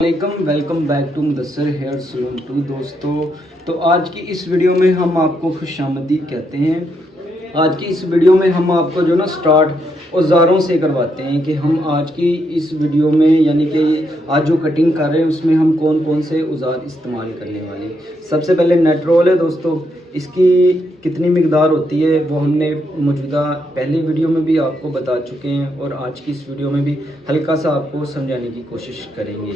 Welcome back to Mudassar hair salon 2 दोस्तों। तो आज की इस वीडियो में हम आपको खुशामदीद कहते हैं। आज की इस वीडियो में हम आपको जो ना स्टार्ट औज़ारों से करवाते हैं कि हम आज की इस वीडियो में यानी कि आज जो कटिंग कर रहे हैं उसमें हम कौन कौन से औज़ार इस्तेमाल करने वाले हैं। सबसे पहले नेट रोल है दोस्तों, इसकी कितनी मिकदार होती है वो हमने मौजूदा पहले वीडियो में भी आपको बता चुके हैं और आज की इस वीडियो में भी हल्का सा आपको समझाने की कोशिश करेंगे।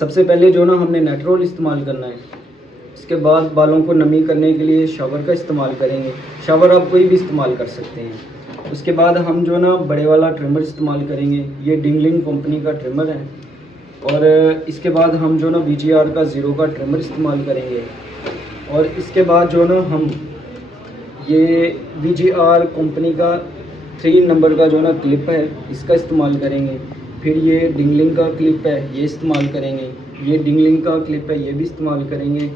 सबसे पहले जो ना हमने नेट रोल इस्तेमाल करना है, इसके बाद बालों को नमी करने के लिए शावर का इस्तेमाल करेंगे। शावर आप कोई भी इस्तेमाल कर सकते हैं। उसके बाद हम जो ना बड़े वाला ट्रिमर इस्तेमाल करेंगे, ये डिंगलिंग कंपनी का ट्रिमर है। और इसके बाद हम जो ना VGR का 0 का ट्रिमर इस्तेमाल करेंगे। और इसके बाद जो ना हम ये VGR कंपनी का 3 नंबर का जो ना क्लिप है इसका इस्तेमाल करेंगे। फिर ये डिंगलिंग का क्लिप है ये इस्तेमाल करेंगे। ये डिंगलिंग का क्लिप है ये भी इस्तेमाल करेंगे।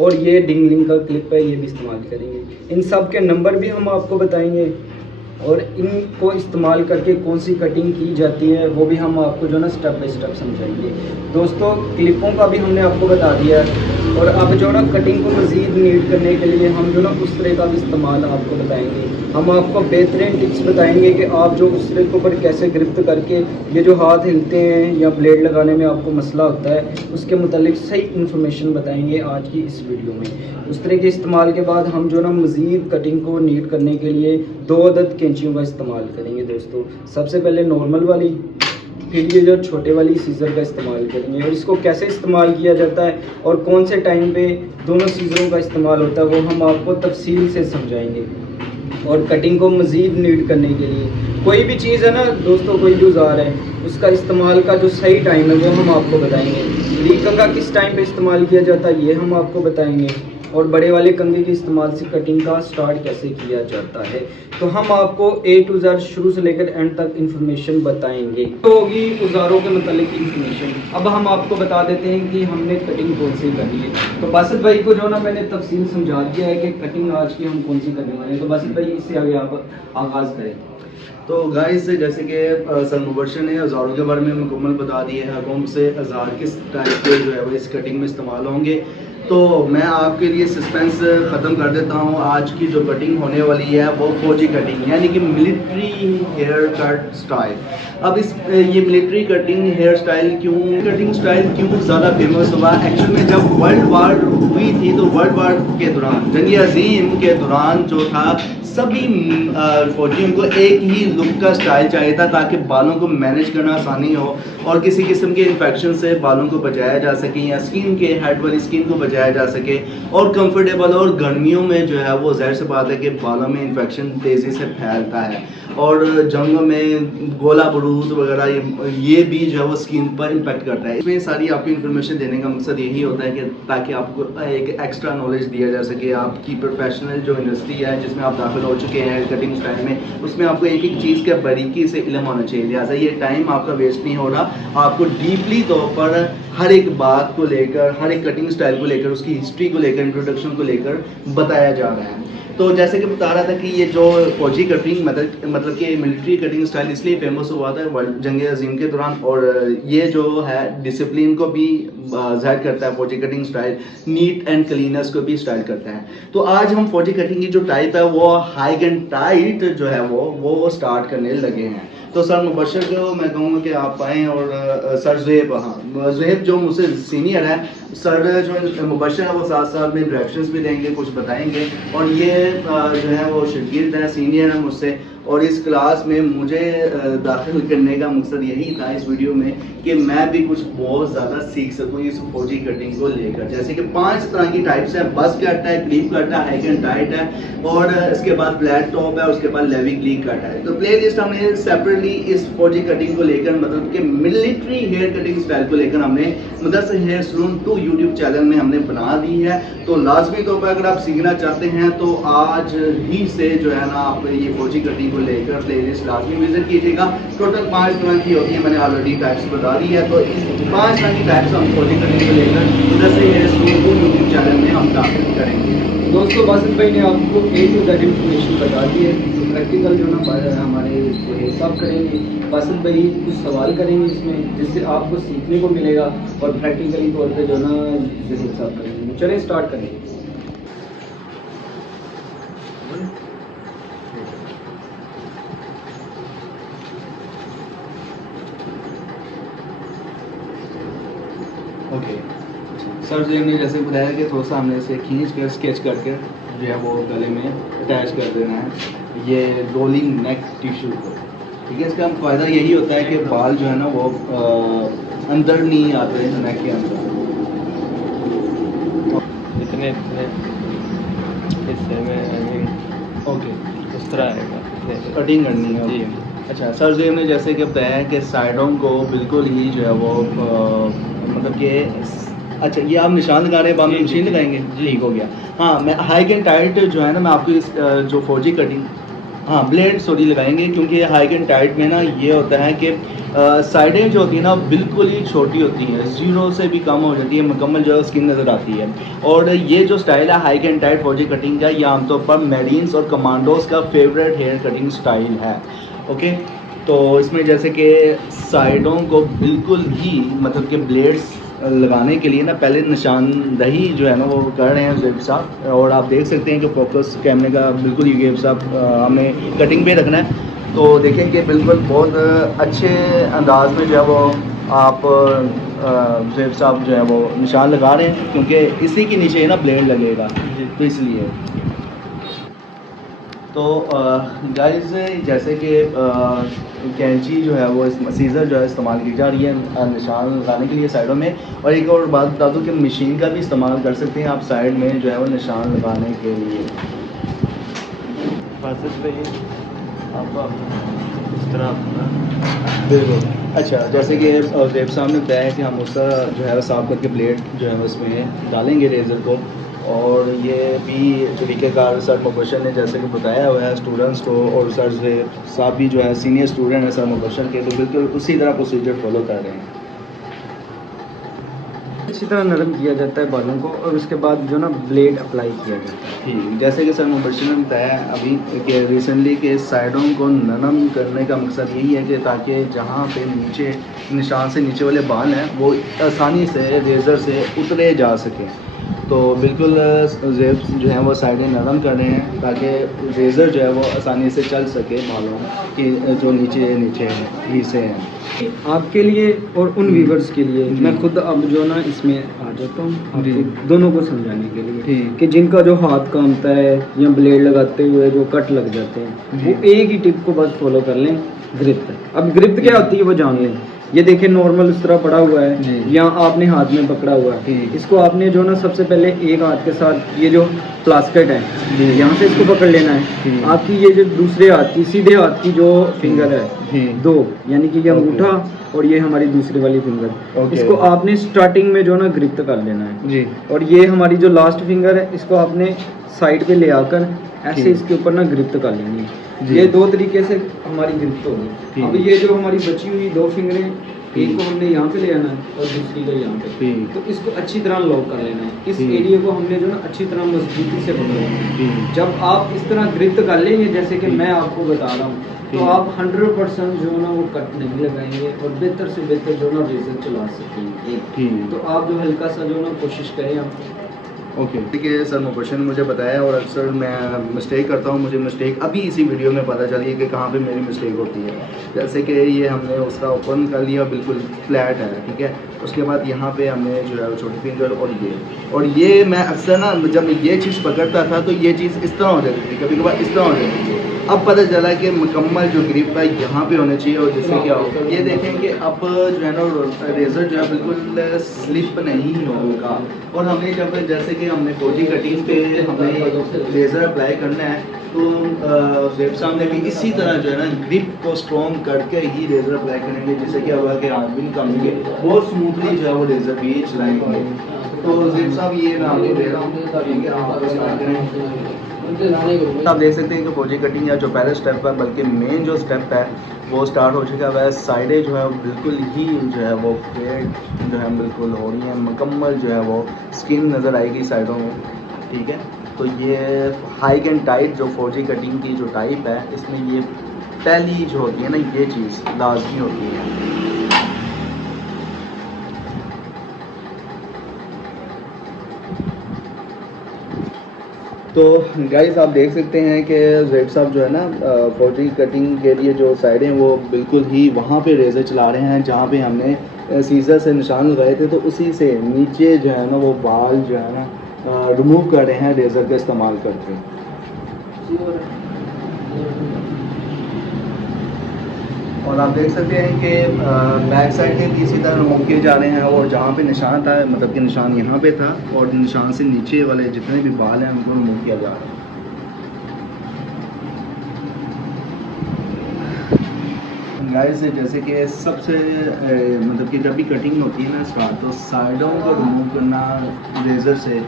और ये डिंगलिंग का क्लिप है ये भी इस्तेमाल करेंगे। इन सब के नंबर भी हम आपको बताएंगे और इनको इस्तेमाल करके कौन सी कटिंग की जाती है वो भी हम आपको जो ना स्टेप बाय स्टेप समझाएंगे। दोस्तों क्लिपों का भी हमने आपको बता दिया है और अब जो ना कटिंग को मज़ीद नीट करने के लिए हम जो ना उस तरह का भी इस्तेमाल आपको बताएंगे। हम आपको बेहतरीन टिप्स बताएंगे कि आप जो उस तरह के ऊपर कैसे गिरफ्त करके ये जो हाथ हिलते हैं या ब्लेड लगाने में आपको मसला होता है उसके मुतालिक सही इन्फॉर्मेशन बताएंगे आज की इस वीडियो में। उस तरह के इस्तेमाल के बाद हम जो ना मज़ीद कटिंग को नीट करने के लिए 2 अदद कैंचियों का इस्तेमाल करेंगे दोस्तों। सबसे पहले नॉर्मल वाली, फिर ये जो छोटे वाली सीज़र का इस्तेमाल करेंगे। और इसको कैसे इस्तेमाल किया जाता है और कौन से टाइम पे दोनों सीज़रों का इस्तेमाल होता है वो हम आपको तफसील से समझाएंगे। और कटिंग को मज़ीद नीट करने के लिए कोई भी चीज़ है ना दोस्तों, कोई भी औज़ार है उसका इस्तेमाल का जो सही टाइम है वो हम आपको बताएंगे। लीक का किस टाइम पे इस्तेमाल किया जाता है ये हम आपको बताएंगे। और बड़े वाले कंघे के इस्तेमाल से कटिंग का स्टार्ट कैसे किया जाता है। तो हम आपको A to Z शुरू से लेकर एंड तक इन्फॉर्मेशन बताएंगे। तो होगी औजारों के मतलब इन्फॉर्मेशन। अब हम आपको बता देते हैं कि हमने कटिंग कौन सी करनी है। तो बासित भाई को जो ना मैंने तफसील समझा दिया है कि कटिंग आज की हम कौन सी करने वाले हैं। तो बासित भाई इससे आगे आप आगाज़ करें। तो गाइस जैसे कि सर मुबशर ने औज़ारों के बारे में मुकम्मल बता दिए हैं, कौन से औज़ार किस टाइप के जो है वो इस कटिंग में इस्तेमाल होंगे। तो मैं आपके लिए सस्पेंस ख़त्म कर देता हूँ। आज की जो कटिंग होने वाली है वो फौजी कटिंग यानी कि मिलिट्री हेयर कट स्टाइल। अब ये military cutting hair style cutting style क्यों ज़्यादा फेमस हुआ? एक्चुअल में जब वर्ल्ड वार हुई थी तो वर्ल्ड वार के दौरान जंग अज़ीम के दौरान जो था सभी फौजियों को एक ही लुक का स्टाइल चाहिए था ताकि बालों को मैनेज करना आसानी हो और किसी किस्म के इन्फेक्शन से बालों को बचाया जा सके या स्किन के हेड वाली स्किन को बचाया जा सके और कंफर्टेबल। और गर्मियों में जो है वो ज़ाहिर सी बात है कि बालों में इन्फेक्शन तेज़ी से फैलता है और जंगों में गोला बरूद वगैरह ये भी जो है वो स्किन पर इम्पेक्ट करता है। इसमें सारी आपको इन्फॉर्मेशन देने का मकसद यही होता है कि ताकि आपको एक एक्स्ट्रा नॉलेज दिया जा सके। आपकी प्रोफेशनल जो इंडस्ट्री है जिसमें आप दाखिल हो चुके हैं कटिंग स्टाइल में, उसमें आपको एक एक चीज़ के बारीकी से इल्म होना चाहिए। लिहाजा ये टाइम आपका वेस्ट नहीं हो रहा, आपको डीपली तौर पर हर एक बात को लेकर, हर एक कटिंग स्टाइल को लेकर, उसकी हिस्ट्री को लेकर, इंट्रोडक्शन को लेकर बताया जा रहा है। तो जैसे कि बता रहा था कि ये जो फौजी कटिंग मतलब कि मिलिट्री कटिंग स्टाइल इसलिए फेमस हुआ था जंग अज़ीम के दौरान और ये जो है डिसिप्लिन को भी ज़ाहिर करता है। फौजी cutting style neat and cleanness को भी स्टाइल करता है। तो आज हम फौजी कटिंग की जो टाइप है वो हाई एंड टाइट जो है वो स्टार्ट करने लगे हैं। तो सर मुबशर को मैं कहूँगा कि आप आएँ और सर ज़ुहैब, हाँ ज़ुहैब जो मुझसे सीनियर है, सर जो मुबशर है वो साथ साथ में डायरेक्शंस भी देंगे, कुछ बताएंगे। और ये जो है वो शागिर्द है, सीनियर है मुझसे और इस क्लास में मुझे दाखिल करने का मकसद यही था इस वीडियो में कि मैं भी कुछ बहुत ज़्यादा सीख सकूँ इस फौजी कटिंग को लेकर। जैसे कि 5 तरह की टाइप्स है, बस कट है, क्लीप कट है, हाई एंड टाइट है और इसके बाद फ्लैट टॉप है, उसके बाद लेवी क्लीप कट है। तो प्ले लिस्ट हमने सेपरेटली इस फौजी कटिंग को लेकर मतलब कि मिलिट्री हेयर कटिंग स्टाइल को लेकर हमने Mudassar hair salon 2 YouTube channel में हमने बना दी है। तो लाजमी तौर पर अगर आप सीखना चाहते हैं तो आज ही से जो है ना आप ये फौजी कटिंग को लेकर प्लेलिस्ट लाजमी विजिट कीजिएगा। टोटल 5 तरह की होती है, मैंने ऑलरेडी टाइप्स बता दी है। तो इस 5 तरह की टाइप्स हम फौजी कटिंग को लेकर Mudassar hair salon 2 YouTube channel pattern में हम दाखिल करेंगे। दोस्तों बासित भाई ने आपको A to Z इन्फॉर्मेशन बता दी है। तो प्रैक्टिकल जो ना हमारे जो सब करेंगे, बासित भाई कुछ सवाल करेंगे इसमें, जिससे आपको सीखने को मिलेगा और प्रैक्टिकली तौर पे जो ना जैसे सब करेंगे। चलिए स्टार्ट करेंगे। ओके सर जी ने जैसे बताया कि थोड़ा सा हमने इसे खींच कर स्केच करके जो है वो गले में अटैच कर देना है, ये रोलिंग नेक टिश्यू को। ठीक है, इसका फ़ायदा यही होता है कि बाल जो है ना वो अंदर नहीं आते हैं नेक के अंदर। इतने इतने हिस्से में आई मीन ओके, इस तरह आएगा कटिंग करनी है। जी। ओके अच्छा, सर जी ने जैसे कि बताया कि साइडों को बिल्कुल ही जो है वो मतलब कि अच्छा ये आप निशान लगा रहे हैं, बाद में जी, मशीन जी, लगाएंगे। जी। ठीक हो गया। हाँ, मैं हाई एंड टाइट जो है ना, मैं आपको इस जो फौजी कटिंग, हाँ ब्लेड सॉरी लगाएंगे, क्योंकि हाई एंड टाइट में ना ये होता है कि साइडें जो होती है ना बिल्कुल ही छोटी होती हैं, 0 से भी कम हो जाती है, मुकम्मल जो है स्किन नज़र आती है। और ये जो स्टाइल है हाई एंड टाइट फौजी कटिंग का, ये आमतौर पर मेरीन्स और कमांडोज का फेवरेट हेयर कटिंग स्टाइल है। ओके, तो इसमें जैसे कि साइडों को बिल्कुल ही मतलब कि ब्लेड्स लगाने के लिए ना पहले निशानदही जो है ना वो कर रहे हैं ज़ेब साहब, और आप देख सकते हैं कि फोकस कैमरे का बिल्कुल ये ज़ेब साहब हमें कटिंग पे रखना है। तो देखें कि बिल्कुल बहुत अच्छे अंदाज में जो है वो आप ज़ेब साहब जो है वो निशान लगा रहे हैं, क्योंकि इसी के नीचे ना ब्लेड लगेगा, तो इसलिए। तो गाइस जैसे कि कैंची जो है वो सीज़र जो है इस्तेमाल की जा रही है निशान लगाने के लिए साइडों में। और एक और बात बता दूं कि मशीन का भी इस्तेमाल कर सकते हैं आप साइड में जो है वो निशान लगाने के लिए। बासित भाई आप इस तरह अपना बिल्कुल। अच्छा, जैसे कि ज़ेब साहब ने बताया कि हम उसका जो है साफ करके ब्लेड जो है उसमें डालेंगे रेज़र को, और ये भी तरीक़ेकार सर मुबशर ने जैसे कि बताया हुआ है स्टूडेंट्स को, और सर साहब भी जो है सीनियर स्टूडेंट है सर मुबशर के, तो बिल्कुल उसी तरह प्रोसीजर फॉलो कर रहे हैं। अच्छी तरह नरम किया जाता है बालों को, और उसके बाद जो ना ब्लेड अप्लाई किया जाता है। ठीक, जैसे कि सर मुबशर ने बताया अभी कि रिसेंटली के साइडों को नरम करने का मकसद यही है कि ताकि जहाँ पे नीचे निशान से नीचे वाले बाल हैं वो आसानी से रेज़र से उतरे जा सकें। तो बिल्कुल ज़ेब जो है वो साइडें नरम कर रहे हैं ताकि रेज़र जो है वो आसानी से चल सके बालों की जो नीचे हिस्से हैं। आपके लिए और उन व्यूवर्स के लिए मैं खुद अब जो ना इसमें आ जाता हूँ आपको दोनों को समझाने के लिए ठीक। कि जिनका जो हाथ कामता है या ब्लेड लगाते हुए जो कट लग जाते हैं, वो एक ही टिप को बस फॉलो कर लें, ग्रिप्ट। अब ग्रिप्ट क्या होती है वो जान लें। ये देखिए नॉर्मल इस तरह पड़ा हुआ है, या आपने हाथ में पकड़ा हुआ है, इसको आपने जो ना सबसे पहले एक हाथ के साथ ये जो प्लास्केट है यहाँ से इसको पकड़ लेना है। आपकी ये जो दूसरे हाथ की सीधे हाथ की जो फिंगर है दो, यानी कि ये अंगूठा और ये हमारी दूसरी वाली फिंगर, इसको आपने स्टार्टिंग में जो ना ग्रिप्ट कर लेना है जी। और ये हमारी जो लास्ट फिंगर है इसको आपने साइड पे ले आकर ऐसे इसके ऊपर ना ग्रिप्ट कर लेनी है। ये दो तरीके से हमारी ग्रिप्ट होगी। अब ये जो हमारी बची हुई दो फिंगरें, एक को हमने यहाँ पे ले आना है और दूसरी को यहाँ पे, तो इसको अच्छी तरह लॉक कर लेना है। इस एरिया को हमने जो ना अच्छी तरह मजबूती से पकड़ना है। जब आप इस तरह ग्रिप्ट कर लेंगे जैसे कि मैं आपको बता रहा हूँ, तो आप 100% जो ना वो कट नहीं लगाएंगे और बेहतर से बेहतर जो ना रेजर चला सकेंगे। तो आप जो हल्का सा जो ना कोशिश करें आप। ओके, ठीक है सर मुबशर ने मुझे बताया, और अक्सर मैं मिस्टेक करता हूँ, मुझे मिस्टेक अभी इसी वीडियो में पता चली है कि कहाँ पे मेरी मिस्टेक होती है। जैसे कि ये हमने उसका ओपन कर लिया, बिल्कुल फ्लैट है, ठीक है। उसके बाद यहाँ पे हमने जो है छोटी फिंगर और ये मैं अक्सर ना जब ये चीज़ पकड़ता था तो ये चीज़ इस तरह हो जाती थी, कभी कभार इस तरह हो जाती थी। अब पता चला कि मुकम्मल जो ग्रिप है यहाँ पे होना चाहिए, और जिससे क्या हो ये देखें कि अब जो है ना रेज़र जो है बिल्कुल स्लिप नहीं होगा। और हमें जब जैसे कि हमने फौजी कटिंग पे हमें लेज़र अप्लाई करना है, तो ज़ेब साहब ने भी इसी तरह जो है ना ग्रिप को स्ट्रॉन्ग करके ही लेज़र अप्लाई करेंगे, जिससे क्या होगा कि हाथ भी नहीं कमेंगे, बहुत स्मूथली जो है वो लेज़र भी चलाएंगे। तो ज़ेब साहब ये मैं आपको दे रहा हूँ, ठीक है, आप स्टार्ट करें। आप देख सकते हैं कि फौजी कटिंग या जो पहला स्टेप है, बल्कि मेन जो स्टेप है वो स्टार्ट हो चुका है। साइडें जो है बिल्कुल ही जो है वो फेड जो है बिल्कुल हो रही है, मुकम्मल जो है वो स्किन नज़र आएगी साइडों में, ठीक है। तो ये हाई एंड टाइट जो फौजी कटिंग की जो टाइप है, इसमें ये पहली जो होती है ना, ये चीज़ लाजमी होती है। तो गाइस आप देख सकते हैं कि ज़ैद साहब जो है ना फौजी कटिंग के लिए जो साइडें वो बिल्कुल ही वहाँ पे रेज़र चला रहे हैं जहाँ पे हमने सीज़र से निशान लगाए थे, तो उसी से नीचे जो है ना वो बाल जो है ना रिमूव कर रहे हैं रेज़र का इस्तेमाल करके। और आप देख सकते हैं कि बैक साइड के भी इसी तरह रिमूव किए जा रहे हैं, और जहाँ पे निशान था, मतलब कि निशान यहाँ पे था, और निशान से नीचे वाले जितने भी बाल हैं उनको रिमूव किया जा रहा है। गाइस जैसे कि सबसे मतलब कि जब भी कटिंग होती है ना स्टार्ट, तो साइडों को रिमूव करना रेज़र से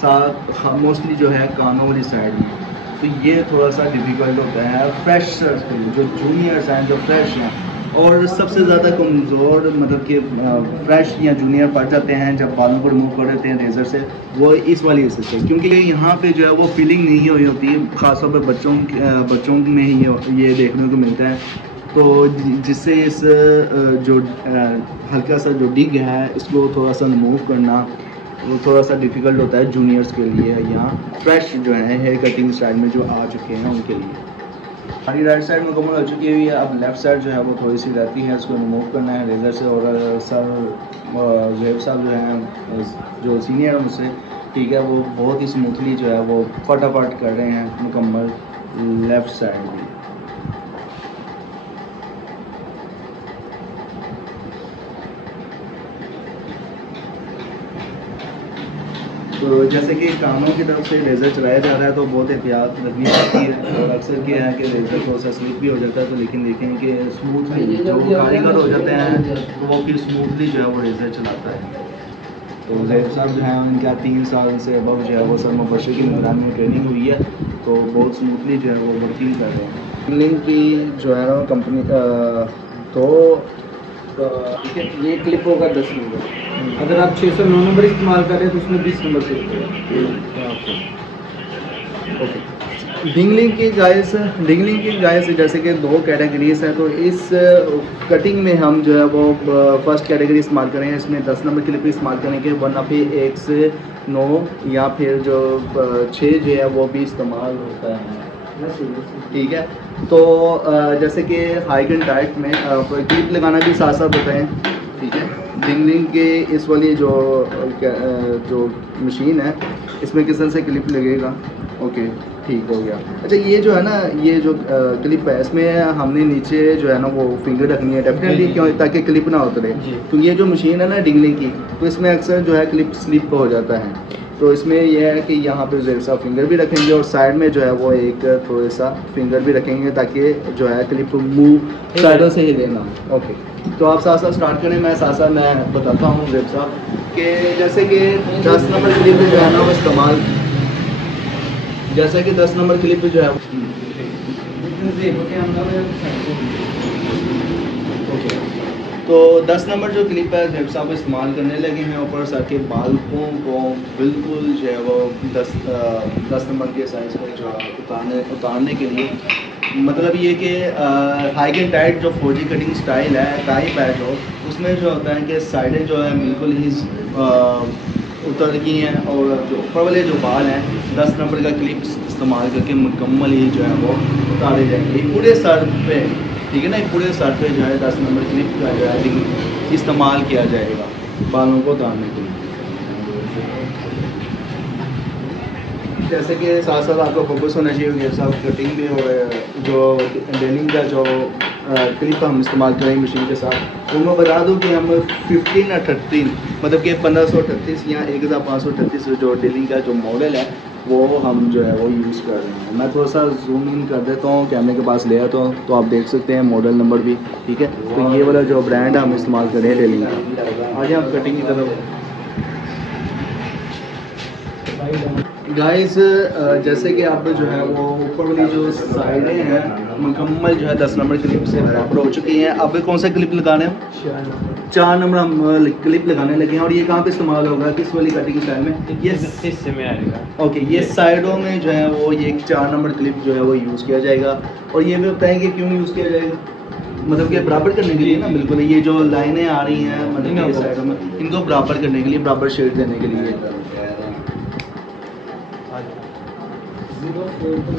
साथ मोस्टली जो है कानों वाली साइड में, तो ये थोड़ा सा डिफ़िकल्ट होता है फ्रेशर्स के लिए, जो जूनियर्स हैं, जो फ्रेश हैं। और सबसे ज़्यादा कमज़ोर मतलब कि फ्रेश या जूनियर पड़ जाते हैं जब बालों को रिमूव कर देते हैं रेज़र से, वो इस वाली वजह से, क्योंकि यहाँ पे जो है वो फीलिंग नहीं हुई होती है, ख़ासतौर पर बच्चों में ही ये देखने को मिलता है। तो जिससे इस जो हल्का सा जो डिग है इसको थोड़ा सा रिमूव करना वो थोड़ा सा डिफ़िकल्ट होता है जूनियर्स के लिए, या फ्रेश जो है हेयर कटिंग स्टाइल में जो आ चुके हैं उनके लिए। हमारी राइट साइड मुकम्मल हो चुकी हुई है, अब लेफ़्ट साइड जो है वो थोड़ी सी रहती है, इसको रिमूव करना है रेज़र से। और सर ज़ैद साहब जो हैं जो सीनियर है मुझसे, ठीक है, वो बहुत ही स्मूथली जो है वो फटाफट कर रहे हैं मुकम्मल लेफ़्ट साइड भी। तो जैसे कि कानों की तरफ से लेज़र चलाया जा रहा है तो बहुत एहतियात रखनी पड़ती है, और अक्सर क्या है कि लेज़र थोड़ा सा स्लिप भी हो जाता है, तो लेकिन देखें कि स्मूथली जो कारीगर हो जाते हैं तो वो फिर स्मूथली जो है वो लेज़र चलाता है। तो ज़ैद साहब जो है उनका 3 साल से अबव जो है वो सर मुबश्शिर की निगरानी में ट्रेनिंग हुई है, तो बहुत स्मूथली जो है वो वर्किंग कर रहे हैं। लिंक की जो है ना कंपनी तो ठीक है, ये क्लिप होगा 10 नंबर। अगर आप 609 नंबर इस्तेमाल कर रहे हैं तो उसमें 20 नंबर से ओके। डिंगलिंग की गाइस जैसे कि 2 कैटेगरीज हैं, तो इस कटिंग में हम जो है वो फर्स्ट कैटेगरी इस्तेमाल करेंगे, इसमें 10 नंबर क्लिप इस्तेमाल करेंगे, वरना फिर 1 से 9 या फिर जो 6 जो है वो भी इस्तेमाल होता है, ठीक है। तो जैसे कि हाई एंड टाइट में क्लिप लगाना भी साथ साथ होता है, ठीक है। डिंगलिंग के इस वाली जो मशीन है इसमें किस तरह से क्लिप लगेगा, ओके ठीक हो गया। अच्छा ये जो है ना, ये जो क्लिप है इसमें हमने नीचे जो है ना वो फिंगर रखनी है डेफिनेटली, क्यों, ताकि क्लिप ना उतरे, क्योंकि ये जो मशीन है ना डिंगलिंग की, तो इसमें अक्सर जो है क्लिप स्लिप हो जाता है। तो इसमें यह है कि यहाँ पे ज़ैद साहब फिंगर भी रखेंगे, और साइड में जो है वो एक थोड़ा सा फिंगर भी रखेंगे, ताकि जो है क्लिप मूव साइडों से ही लेना। ओके, तो आप साथ साथ स्टार्ट करें, मैं साथ साथ मैं बताता हूँ ज़ैद साहब कि जैसे कि 10 नंबर क्लिप जो है ना वो इस्तेमाल, जैसे कि 10 नंबर क्लिप जो है ओके, तो 10 नंबर जो क्लिप है ज़ैद साहब इस्तेमाल करने लगे हैं ऊपर सर के बालों को बिल्कुल जो है वो 10 नंबर के साइज़ में जो उतारने के लिए, मतलब ये कि हाई एंड टाइट जो फौजी कटिंग स्टाइल है, टाइप है जो, उसमें जो होता है कि साइडें जो है बिल्कुल ही उतर गई हैं, और जो ऊपर वाले जो बाल हैं 10 नंबर का क्लिप इस्तेमाल करके मुकम्मल ही जो है वो उतारे जाएंगे पूरे सर पे, ठीक है ना। पूरे सर पे जो है 10 नंबर क्लिप का जो है इस्तेमाल किया जाएगा बालों को उतारने के लिए। जैसे कि साथ साथ आपको फोकस होना चाहिए सब कटिंग भी, और जो डेनिंग का जो क्लिप हम इस्तेमाल करेंगे मशीन के साथ, तो मैं बता दूं कि हम 1538 मतलब कि 1538 या 1538 जो डेनिंग का जो मॉडल है वो हम जो है वो यूज़ कर रहे हैं। मैं थोड़ा सा जूम इन कर देता हूँ, कैमरे के पास ले आता हूँ, तो आप देख सकते हैं मॉडल नंबर भी, ठीक है। तो ये वाला जो ब्रांड है हम इस्तेमाल कर रहे हैं डेनिंग का। आगे हम कटिंग की तरफ गाइस जैसे कि आप जो है वो ऊपर वाली जो साइडें हैं मुकम्मल जो है 10 नंबर क्लिप से बराबर हो चुकी हैं। अब कौन सा क्लिप लगाने हैं? 4 नंबर हम क्लिप लगाने लगे हैं। और ये कहाँ पे इस्तेमाल होगा, किस वाली कटिंग स्टाइल में? ये हिस्से में आएगा। ओके, ये साइडों में जो है वो ये 4 नंबर क्लिप जो है वो यूज़ किया जाएगा। और ये भी बताएंगे क्यों यूज़ किया जाएगा, मतलब कि बराबर करने के लिए ना, बिल्कुल ये जो लाइनें आ रही हैं मतलब कि साइडों में इनको बराबर करने के लिए, बराबर शेड देने के लिए।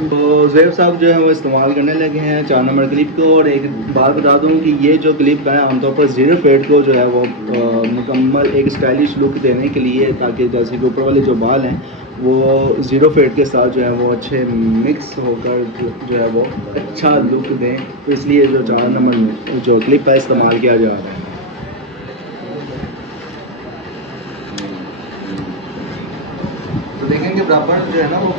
तो ज़ैब साहब जो है वो इस्तेमाल करने लगे हैं 4 नंबर क्लिप को। और एक बात बता दूं कि ये जो क्लिप है आमतौर पर ज़ीरो फेड को जो है वो मुकम्मल एक स्टाइलिश लुक देने के लिए, ताकि जैसे कि ऊपर वाले जो बाल हैं वो ज़ीरो फेड के साथ जो है वो अच्छे मिक्स होकर जो है वो अच्छा लुक दें, तो इसलिए जो 4 नंबर जो क्लिप है इस्तेमाल किया जा रहा है। तो देखेंगे बराबर जो है ना वो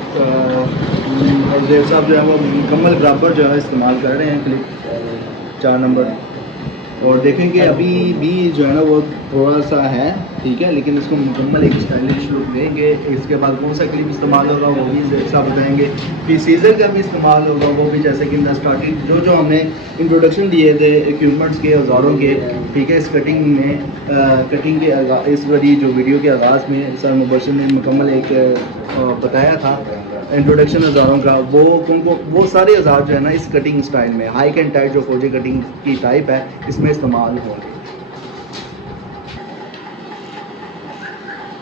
ज़ैब साहब जो है वो मुकम्मल बराबर जो है इस्तेमाल कर रहे हैं क्लिप 4 नंबर। और देखेंगे अभी भी जो है ना वो थोड़ा सा है, ठीक है, लेकिन इसको मुकम्मल एक स्टाइलिश लुक देंगे। इसके बाद कौन सा क्लिप इस्तेमाल होगा वो भी ज़ैब साहब बताएंगे। फिर सीज़र का भी इस्तेमाल होगा, वो भी जैसे कि इन स्टार्टिंग जो हमने इंट्रोडक्शन दिए थे इक्विपमेंट्स के, औजारों के, ठीक है, इस कटिंग में कटिंग के इस वाली जो वीडियो के आगाज़ में सर मुबशर ने मुकम्मल एक बताया था इंट्रोडक्शन औजारों का। वो सारे औजार जो है ना इस कटिंग स्टाइल में हाई एंड टाइट जो फौजी कटिंग की टाइप है इसमें इस्तेमाल होंगे।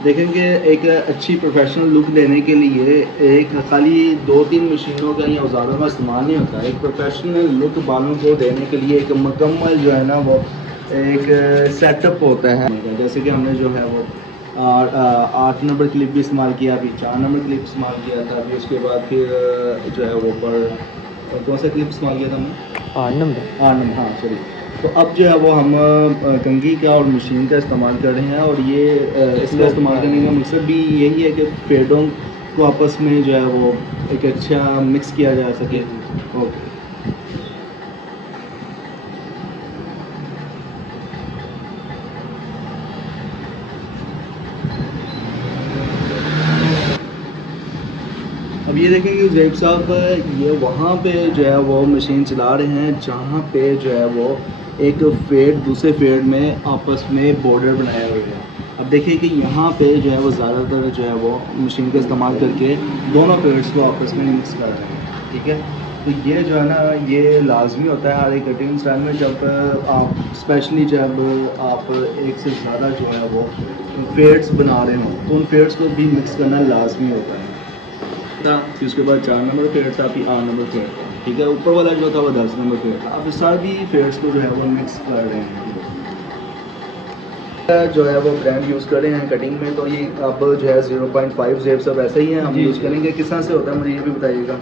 देखेंगे एक अच्छी प्रोफेशनल लुक देने के लिए एक खाली 2-3 मशीनों का या औजारों का इस्तेमाल नहीं होता। एक प्रोफेशनल लुक बालों को देने के लिए एक मुकम्मल जो है ना वो एक सेटअप होता है। जैसे कि हमने जो है वो 8 नंबर क्लिप भी इस्तेमाल किया, अभी 4 नंबर क्लिप इस्तेमाल किया था, अभी उसके बाद फिर जो है वो पर कौन सा क्लिप इस्तेमाल किया था हमने? 8 नंबर। हाँ सॉरी। तो अब जो है वो हम कंघी का और मशीन का इस्तेमाल कर रहे हैं। और ये इसका इस्तेमाल करने का मकसद भी यही है कि फेडों को आपस में जो है वो एक अच्छा मिक्स किया जा सके। ओके, अब ये देखें कि ज़ैब साहब ये वहाँ पे जो है वो मशीन चला रहे हैं जहाँ पे जो है वो एक फेड दूसरे फेड में आपस में बॉर्डर बनाए हुए हैं। अब देखिए कि यहाँ पे जो है वो ज़्यादातर जो है वो मशीन का इस्तेमाल करके दोनों फेड्स को आपस में मिक्स कर रहे हैं, ठीक है। तो ये जो है ना ये लाजमी होता है हर एक कटिंग स्टाइल में, जब आप स्पेशली जब आप एक से ज़्यादा जो है वो फेड्स बना रहे हो तो उन फेड्स को भी मिक्स करना लाजमी होता है। फिर उसके बाद 4 नंबर फेड था, फिर 8 नंबर फेड था, ठीक है। ऊपर वाला जो था वो 10 नंबर फेड था। अब सारी फेड्स को जो है वो मिक्स कर रहे हैं, जो है वो ब्रांड यूज़ कर रहे हैं कटिंग में। तो ये अब जो है 0.5 ज़ैब सब ऐसा ही है, हम यूज़ करेंगे। किस तरह से होता है मुझे ये भी बताइएगा।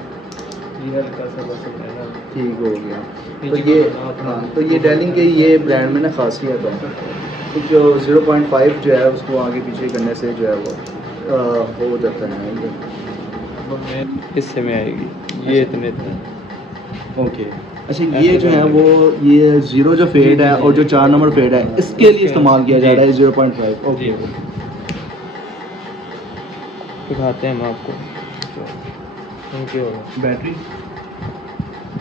ठीक हो गया। तो ये हाँ, तो ये डेलिंग के ये ब्रांड में ना खासियत है, तो जो 0.5 जो है उसको आगे पीछे करने से जो है वो हो जाता है। हिस्से में आएगी ये इतने ओके, अच्छा ये जो है वो ये 0 जो फेड है और जो 4 नंबर फेड है इसके लिए इस्तेमाल किया जा रहा है 0.5। ओके, दिखाते हैं हम आपको। Thank you. बैटरी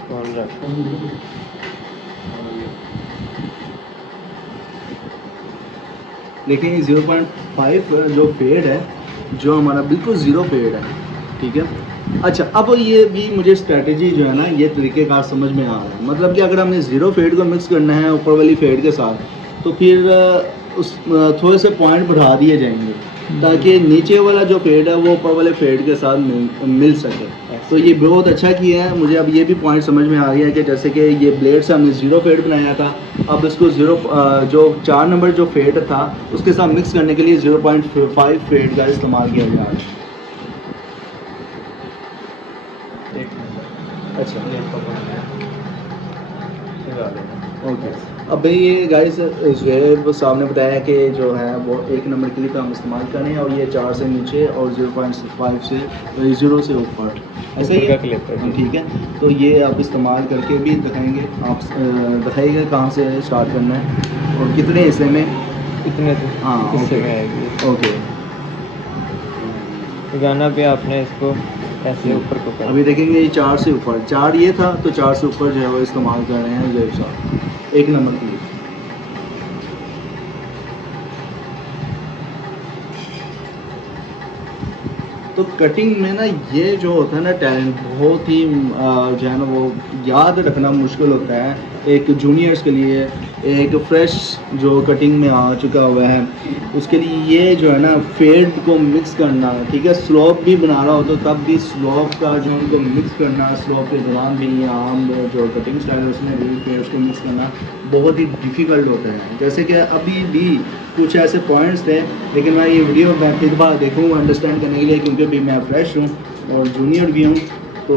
कौन रख लेकिन 0.5 जो फेड है जो हमारा बिल्कुल ज़ीरो फेड है, ठीक है। अच्छा, अब ये भी मुझे स्ट्रेटजी जो है ना ये तरीक़ेकार समझ में आ रहा है। मतलब कि अगर हमने ज़ीरो फेड को मिक्स करना है ऊपर वाली फेड के साथ, तो फिर उस थोड़े से पॉइंट बढ़ा दिए जाएंगे ताकि नीचे वाला जो फेड है वो ऊपर वाले फेड के साथ मिल सके। तो ये बहुत अच्छा किया है। मुझे अब ये भी पॉइंट समझ में आ रही है कि जैसे कि ये ब्लेड से हमने 0 फेड बनाया था, अब इसको जो 4 नंबर जो फेड था उसके साथ मिक्स करने के लिए 0.5 फेड का इस्तेमाल किया जा रहा है। अच्छा, ओके। अब भाई ये गाइस ज़ुहैब साहब ने बताया कि जो है वो 1 नंबर क्लिप हम इस्तेमाल करें और ये 4 से नीचे और 0.5 से 0 से ऊपर, ऐसा ही क्लिप है, ठीक है। तो ये आप इस्तेमाल करके भी दिखाएंगे, आप दिखाइएगा कहाँ से स्टार्ट करना है और कितने हिस्से में। इतने हाँ, हिस्से ओके में आएगी। ओके। लगाना पे आपने इसको ऐसे ऊपर को करना। अभी देखेंगे ये 4 से ऊपर, 4 ये था तो 4 से ऊपर जो है वो इस्तेमाल कर रहे हैं ज़ेब साहब। 1 नंबर की तो कटिंग में ना ये जो होता है ना टैलेंट बहुत ही जो है ना वो याद रखना मुश्किल होता है एक जूनियर्स के लिए। एक फ्रेश जो कटिंग में आ चुका हुआ है उसके लिए ये जो है ना फेड को मिक्स करना, ठीक है, स्लोप भी बना रहा हो तो तब भी स्लोप का जो उनको मिक्स करना, स्लोप के दौरान भी ये आम जो कटिंग स्टाइल है उसमें भी फेड्स को मिक्स करना बहुत ही डिफ़िकल्ट होता है। जैसे कि अभी भी कुछ ऐसे पॉइंट्स थे, लेकिन मैं ये वीडियो मैं फिर बार देखूँगा अंडरस्टैंड करने के लिए, क्योंकि अभी मैं फ्रेश हूँ और जूनियर भी हूँ। तो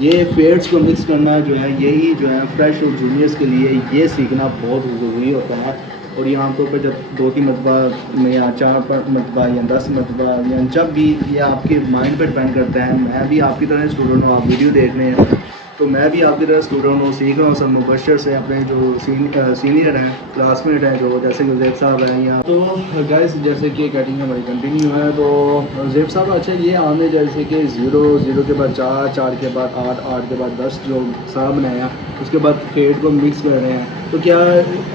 ये फेड्स को मिक्स करना जो है यही जो है फ्रेश और जूनियर्स के लिए ये सीखना बहुत ज़रूरी होता है। और यहाँ के ऊपर जब 2-3 मरतबा या 4 मरतबा या 10 मरतबा या जब भी ये आपके माइंड पर डिपेंड करता है। मैं भी आपकी तरह स्टूडेंट हूँ, आप वीडियो देख रहे हैं तो मैं भी आपकी तरह स्टूडेंट हूँ, सीख रहा हूँ सब मुबशर से, अपने जो सीनियर हैं, क्लासमेट हैं जो जैसे कि ज़ेब साहब हैं यहाँ। तो गाइस जैसे कि कटिंग हमारी कंटिन्यू है तो ज़ेब साहब अच्छा ये आने जैसे कि 0 के बाद 4 के बाद 8 के बाद 10 जो साहब बनाया उसके बाद फेड को मिक्स कर रहे हैं। तो क्या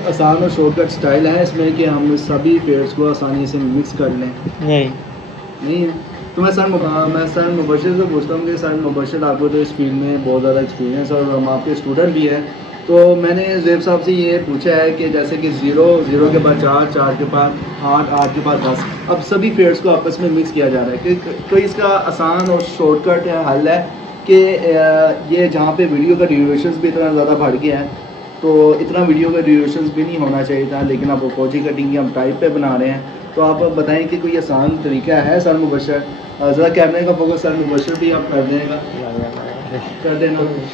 आसान और शॉर्टकट स्टाइल है इसमें कि हम सभी फेड्स को आसानी से मिक्स कर लें? नहीं है। तो मैं सर मुबशर से पूछता हूँ कि सर मुबशर आपको तो इस फील्ड में बहुत ज़्यादा एक्सपीरियंस है और हम आपके स्टूडेंट भी हैं। तो मैंने ज़ेब साहब से ये पूछा है कि जैसे कि 0 के बाद 4 के बाद 8 के बाद 10 अब सभी फेड्स को आपस में मिक्स किया जा रहा है कि कोई इसका आसान और शॉर्टकट हल है कि ये जहाँ पे वीडियो का ड्यूरेशन भी इतना ज़्यादा बढ़ गया है तो इतना वीडियो का ड्यूरेशन भी नहीं होना चाहिए था, लेकिन अब फौजी कटिंग की हम टाइप पे बना रहे हैं। तो आप बताएं कि कोई आसान तरीका है सर मुबशर? ज़रा कैमरे का फोकस सर मुबशर भी आप कर देना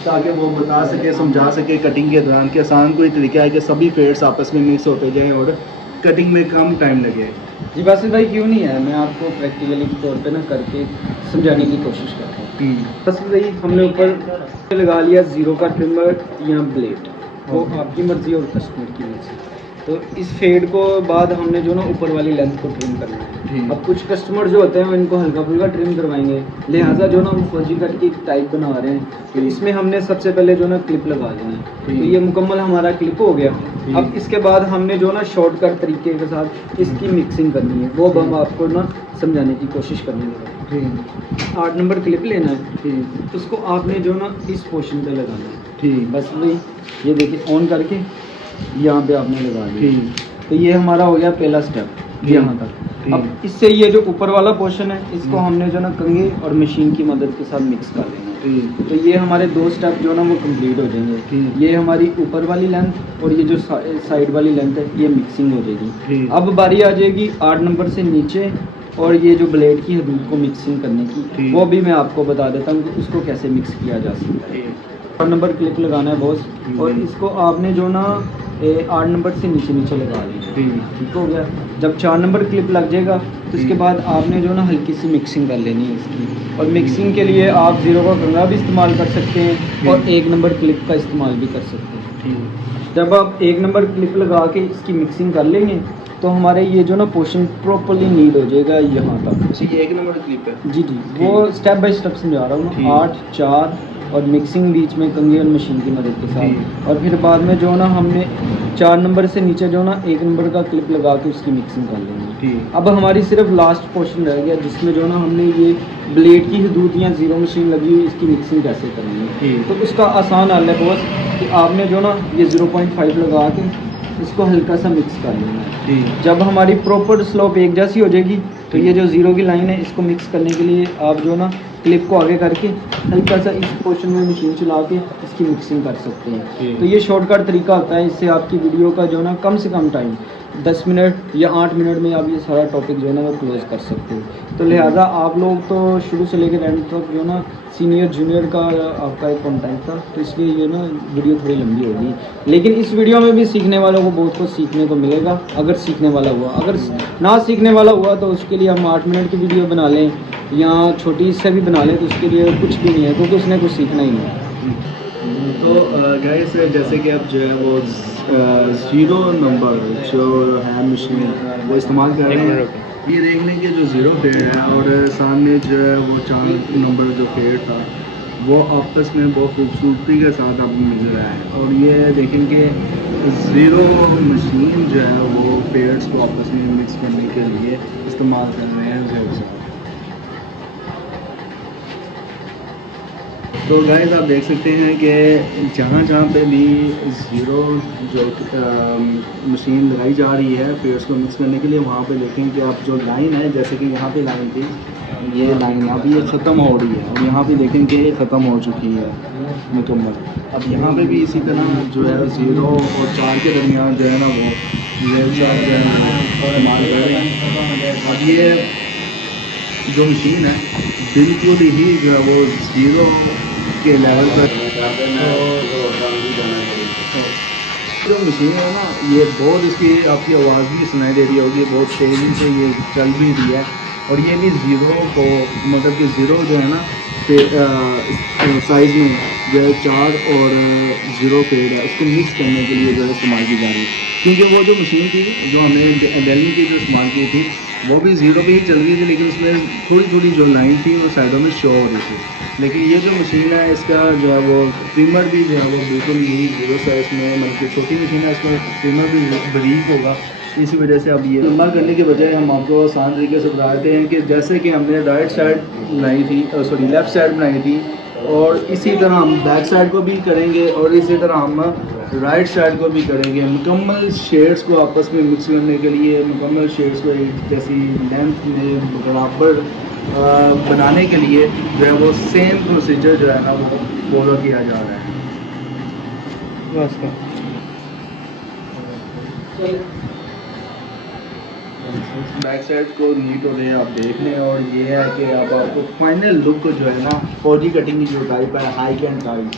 ताकि वो बता सके, समझा सके कटिंग के दौरान कि आसान कोई तरीका है कि सभी फेड्स आपस में मिक्स होते जाएँ और कटिंग में कम टाइम लगे। जी बासित भाई क्यों नहीं है, मैं आपको प्रैक्टिकली तौर पे ना करके समझाने की कोशिश करता हूँ। बासित भाई हमने ऊपर लगा लिया 0 का ट्रिमर या ब्लेड, वो आपकी मर्ज़ी और कस्टमर की मर्ज़ी। तो इस फेड को बाद हमने जो ना ऊपर वाली लेंथ को ट्रिम करना है। अब कुछ कस्टमर जो होते हैं इनको हल्का फुल्का ट्रिम करवाएंगे, लिहाजा जो ना हम फौजी कट की टाइप बना रहे हैं तो इसमें हमने सबसे पहले जो ना क्लिप लगा देना है। तो ये मुकम्मल हमारा क्लिप हो गया। अब इसके बाद हमने जो ना शॉर्टकट तरीके के साथ इसकी मिक्सिंग करनी है, वो हम आपको ना समझाने की कोशिश करेंगे। 8 नंबर क्लिप लेना है, उसको आपने जो ना इस पोर्शन पे लगाना है। ठीक, बस वही ये देखिए ऑन करके यहाँ पे आपने लगा दिया। तो ये हमारा हो गया पहला स्टेप यहाँ तक। अब इससे ये जो ऊपर वाला पोर्शन है इसको हमने जो ना कंघे और मशीन की मदद के साथ मिक्स कर लेना है। तो ये हमारे 2 स्टेप जो ना वो कंप्लीट हो जाएंगे। ये हमारी ऊपर वाली लेंथ और ये जो साइड वाली लेंथ है ये मिक्सिंग हो जाएगी। अब बारी आ जाएगी 8 नंबर से नीचे और ये जो ब्लेड की हदूद को मिक्सिंग करने की, वो भी मैं आपको बता देता हूँ कि उसको कैसे मिक्स किया जा सकता है। 8 नंबर क्लिप लगाना है बॉस, और इसको आपने जो ना 8 नंबर से नीचे लगा लिया। ठीक हो गया। जब 4 नंबर क्लिप लग जाएगा तो इसके बाद आपने जो ना हल्की सी मिक्सिंग कर लेनी है इसकी। और मिक्सिंग के लिए आप 0 का कंघा भी इस्तेमाल कर सकते हैं और 1 नंबर क्लिप का इस्तेमाल भी कर सकते हैं। जब आप 1 नंबर क्लिप लगा के इसकी मिक्सिंग कर लेंगे तो हमारे ये जो ना पोर्शन प्रॉपर्ली नीड हो जाएगा यहाँ तक। ये 1 नंबर क्लिप है जी, वो स्टेप बाय स्टेप समझा रहा हूँ। 8, 4 और मिक्सिंग बीच में कंघी और मशीन की मदद के साथ, और फिर बाद में जो ना हमने 4 नंबर से नीचे जो ना 1 नंबर का क्लिप लगा के उसकी मिक्सिंग कर लेंगे। अब हमारी सिर्फ लास्ट पोर्शन रह गया जिसमें जो ना हमने ये ब्लेड की हदूद या 0 मशीन लगी हुई इसकी मिक्सिंग कैसे करेंगे। तो उसका आसान हल है बॉस कि आपने जो ना ये 0.5 लगा के इसको हल्का सा मिक्स कर लेना है। जब हमारी प्रॉपर स्लोप एक जैसी हो जाएगी तो ये जो 0 की लाइन है इसको मिक्स करने के लिए आप जो ना क्लिप को आगे करके हल्का सा इस पोर्शन में मशीन चला के इसकी मिक्सिंग कर सकते हैं। तो ये शॉर्टकट तरीका होता है, इससे आपकी वीडियो का जो ना कम से कम टाइम 10 मिनट या 8 मिनट में आप ये सारा टॉपिक जो है ना वो क्लोज कर सकते हो। तो लिहाजा आप लोग तो शुरू से लेकर एंड तक जो ना सीनियर जूनियर का आपका एक कॉन्टेंट था, तो इसलिए ये ना वीडियो थोड़ी लंबी होगी, लेकिन इस वीडियो में भी सीखने वालों को बहुत कुछ सीखने को मिलेगा अगर सीखने वाला हुआ। अगर ना सीखने वाला हुआ तो उसके लिए हम 8 मिनट की वीडियो बना लें या छोटी इससे भी बना लें, तो उसके लिए कुछ भी नहीं है क्योंकि उसने कुछ सीखना ही नहीं है। तो गाइस जैसे कि अब जो है वो 0 नंबर जो है मशीन वो इस्तेमाल कर रहे हैं। ये देख लें कि जो ज़ीरो फेड है और सामने जो है वो 4 नंबर जो फेड था वो आपस में बहुत खूबसूरती के साथ आपको मिल रहा है। और ये देखें कि ज़ीरो मशीन जो है वो फेड्स को आपस में मिक्स करने के लिए इस्तेमाल कर रहे हैं ज़ेड साहब। तो गाइस आप देख सकते हैं कि जहाँ जहाँ पे भी ज़ीरो जो मशीन लगाई जा रही है फेड्स को मिक्स करने के लिए, वहाँ पे देखें कि आप जो लाइन है, जैसे कि यहाँ पे लाइन थी, ये लाइन अब ये ख़त्म हो रही है और यहाँ पे देखें कि ये ख़त्म हो चुकी है मुकम्मल। अब यहाँ पे भी इसी तरह जो है 0 और 4 के दरमियान जो है ना वो लेवल चार्ज जो है इस्तेमाल कर रहे हैं। अब ये जो मशीन है बिल्कुल ही जो है वो 0 के लेवल पर जो मशीन है ना ये बहुत, इसकी आपकी आवाज़ भी सुनाई दे रही होगी, बहुत तेज़ी से ये चल भी रही है। और ये भी 0 को मतलब कि 0 जो है ना साइज़ में जो है 4 और 0 फेड है उसको मिक्स करने के लिए जो है इस्तेमाल की जा रही है। क्योंकि वो जो मशीन थी जो हमने दिल्ली की जो इस्तेमाल की थी वो भी 0 पे ही चल रही थी, लेकिन उसमें थोड़ी थोड़ी जो लाइन थी वो साइडों में शो हो रही थी। लेकिन ये जो मशीन है इसका जो है वो ट्रिमर भी जो है वो बिल्कुल यही 0 साइज़ में, मतलब छोटी मशीन है, इसका ट्रिमर भी बारीक होगा। इसी वजह से अब ये ट्रिमर करने के बजाय हम आपको आसान तरीके से बता देते हैं कि जैसे कि हमने राइट साइड बनाई थी, सॉरी लेफ़्ट साइड बनाई थी, और इसी तरह हम बैक साइड को भी करेंगे और इसी तरह हम राइट साइड को भी करेंगे। मुकम्मल शेड्स को आपस में मिक्स करने के लिए, मुकम्मल शेड्स को एक जैसी लेंथ में बराबर बनाने के लिए जो है वो सेम प्रोसीजर जो है ना वो फॉलो किया जा रहा है। बस बैक साइड को नीट हो रहे हैं आप देख लें। और ये है कि अब आपको फाइनल लुक जो है ना 4G कटिंग की जो टाइप है हाई एंड टाइट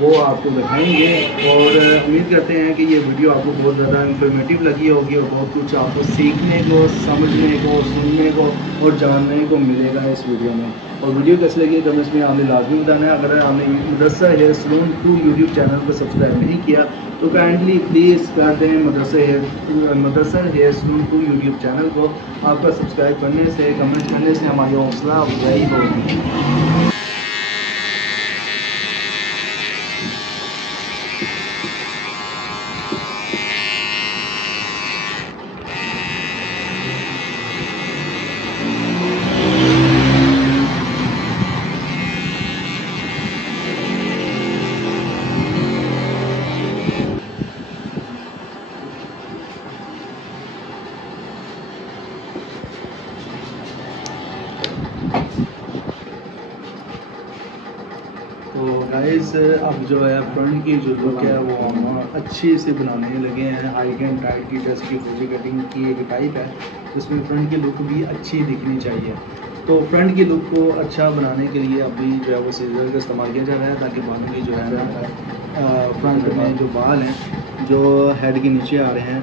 वो आपको दिखाएंगे। और उम्मीद करते हैं कि ये वीडियो आपको बहुत ज़्यादा इंफॉर्मेटिव लगी होगी और बहुत कुछ आपको सीखने को, समझने को, सुनने को और जानने को मिलेगा इस वीडियो में। और वीडियो कैसे लगी कमेंट्स में आपने लाजमी बताना है। अगर आपने Mudassar hair salon 2 YouTube channel को सब्सक्राइब नहीं किया तो काइंडली प्लीज़ कर दें Mudassar hair salon 2 YouTube channel को। आपका सब्सक्राइब करने से, कमेंट करने से हमारी हौसला अफजाई होगी। तो गाइस अब जो है फ्रंट की जो लुक है वो हम अच्छी से बनाने लगे हैं। हाई एंड टाइट की ड्रेस की 4G कटिंग की एक टाइप है जिसमें फ्रंट की लुक भी अच्छी दिखनी चाहिए। तो फ्रंट की लुक को अच्छा बनाने के लिए अभी जो है वो सीजर का इस्तेमाल किया जा रहा है ताकि बालों की जो है ना फ्रंट में जो बाल हैं जो हेड के नीचे आ रहे हैं,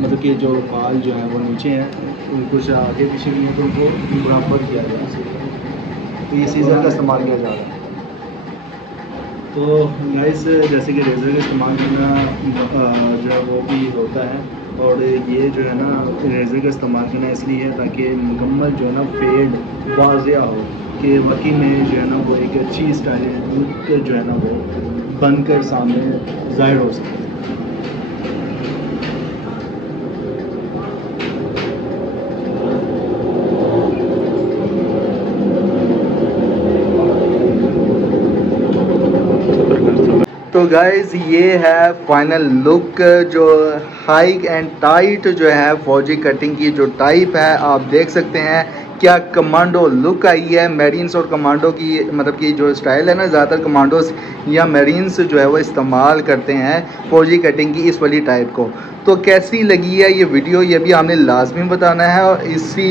मतलब कि जो बाल जो हैं वो नीचे हैं कुछ आगे पीछे भी तो उनको बराबर किया जा रहा है। तो ये सीजर का इस्तेमाल किया जा रहा है। तो गाइस जैसे कि रेज़र का इस्तेमाल करना जो है वो भी होता है और ये जो है ना रेज़र का इस्तेमाल करना इसलिए है ताकि मुकम्मल जो है ना फेड वाज़िया हो कि वाकई में जो है ना वो एक अच्छी स्टाइल लुक जो है ना वो बनकर सामने ज़ाहिर हो सके। तो गाइज़ ये है फाइनल लुक जो हाई एंड टाइट जो है 4G कटिंग की जो टाइप है। आप देख सकते हैं क्या कमांडो लुक आई है। मेरीन्स और कमांडो की मतलब कि जो स्टाइल है ना, ज़्यादातर कमांडोज या मेरीन्स जो है वो इस्तेमाल करते हैं 4G कटिंग की इस वाली टाइप को। तो कैसी लगी है ये वीडियो ये भी हमने लाजमी बताना है और इसी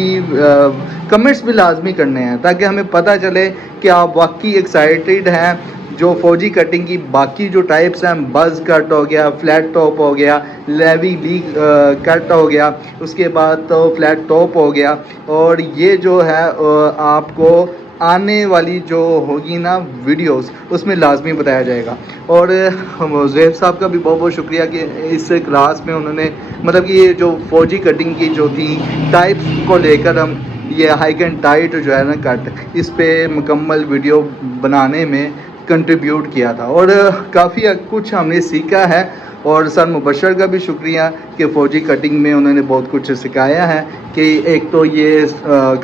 कमेंट्स भी लाजमी करने हैं ताकि हमें पता चले कि आप वाकई एक्साइटेड हैं जो फौजी कटिंग की बाकी जो टाइप्स हैं, बज़ कट हो गया, फ्लैट टॉप हो गया, लेवी ली कट हो गया, उसके बाद तो फ्लैट टॉप हो गया, और ये जो है आपको आने वाली जो होगी ना वीडियोस उसमें लाजमी बताया जाएगा। और ज़ैब साहब का भी बहुत बहुत शुक्रिया कि इस क्लास में उन्होंने मतलब कि ये जो फौजी कटिंग की जो थी टाइप्स को लेकर हम ये हाइक एंड टाइट जो है ना कट, इस पे मुकम्मल वीडियो बनाने में कंट्रीब्यूट किया था और काफ़ी कुछ हमने सीखा है। और सर मुबशर का भी शुक्रिया कि फ़ौजी कटिंग में उन्होंने बहुत कुछ सिखाया है कि एक तो ये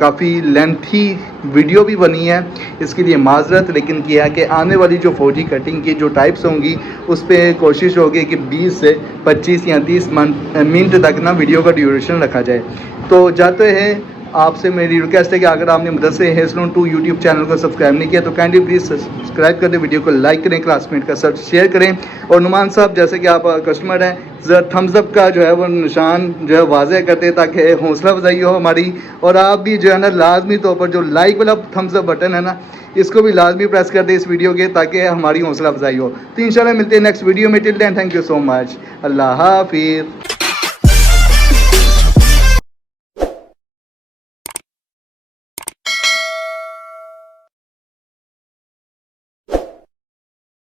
काफ़ी लेंथी वीडियो भी बनी है, इसके लिए माजरत, लेकिन किया कि आने वाली जो फ़ौजी कटिंग की जो टाइप्स होंगी उस पर कोशिश होगी कि 20 से 25 या 30 मिनट तक ना वीडियो का ड्यूरेशन रखा जाए। तो जाते हैं आपसे मेरी रिक्वेस्ट है कि अगर आपने मदरसे हेयर सैलून 2 यूट्यूब चैनल को सब्सक्राइब नहीं किया तो काइंडली प्लीज़ सब्सक्राइब कर दें, वीडियो को लाइक करें, क्लासमेट का सर्च शेयर करें। और नुमान साहब जैसे कि आप कस्टमर हैं, ज़रा थम्स अप का जो है वो निशान जो है वाज़ह करते ताकि हौसला अफजाई हो हमारी, और आप भी जो है ना लाजमी तौर पर जो लाइक वाला थम्स अप बटन है ना इसको भी लाजमी प्रेस कर दें इस वीडियो के, ताकि हमारी हौसला अफजाई हो। तो इंशाल्लाह मिलते हैं नेक्स्ट वीडियो में। Till then thank you so much, अल्लाह हाफिज़।